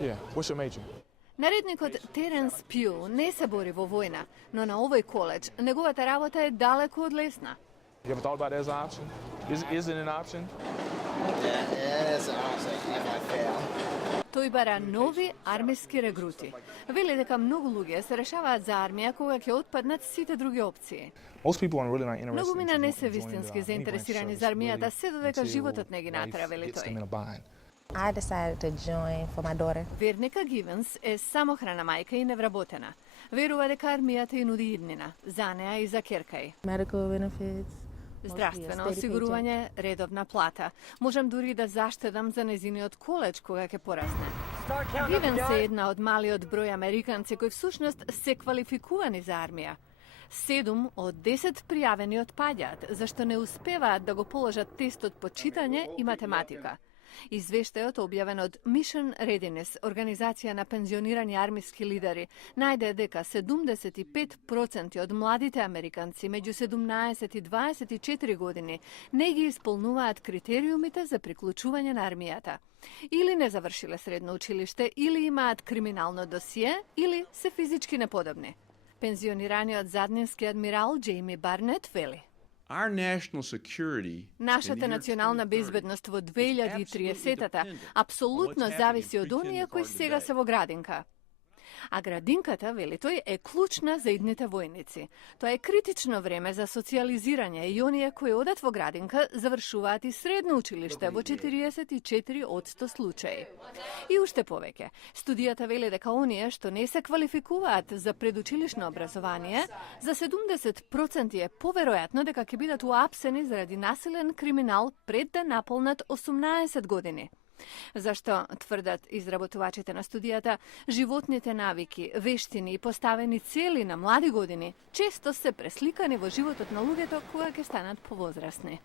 Yeah, what's your major? Наредникот Теренс Пју не се бори во војна, но на овој коледж неговата работа е далеку од лесна. You ever thought about that as an option? Is it an option? Yeah, it's an option if I fail. Тој бара нови армиски регрути. Вели дека многу луѓе се решаваат за армија кога ќе отпаднат сите други опции. Most people aren't really not interested. Многу мина не се in joining вистински any branch заинтересирани service за армијата, really се додека until животот не ги натера, life вели gets them тој. in a bind. I decided to join for my daughter. Верника Гивенс е самохрана мајка и невработена. Верува дека армијата и нуди иднина, за неа и за ќерка ј. Medical benefits. Здравствено осигурување, редовна плата. Можам дури да заштедам за незиниот коледж кога ќе порасне. Гивенс е една од малиот број американци кои всушност се квалификувани за армија. 7 од 10 пријавени отпаѓаат, зашто не успеваат да го положат тестот по читање и математика. Извештајот, објавен од Mission Readiness, организација на пензионирани армиски лидери, најде дека 75% од младите американци меѓу 17 и 24 години не ги исполнуваат критериумите за приклучување на армијата. Или не завршиле средно училиште, или имаат криминално досие, или се физички неподобни. Пензионираниот заднински адмирал Џејми Барнет вели: Нашата национална безбедност во 2030-та апсолутно зависи од оние кои сега се во градинка. А градинката, вели тој, е клучна за идните војници. Тоа е критично време за социализирање и оние кои одат во градинка завршуваат и средно училиште во 44% случаи. И уште повеќе. Студијата вели дека оние што не се квалификуваат за предучилишно образование, за 70% е поверојатно дека ќе бидат уапсени заради насилен криминал пред да наполнат 18 години. Зашто, тврдат изработувачите на студијата, животните навики, вештини и поставени цели на млади години често се пресликани во животот на луѓето кога ќе станат повозрасни.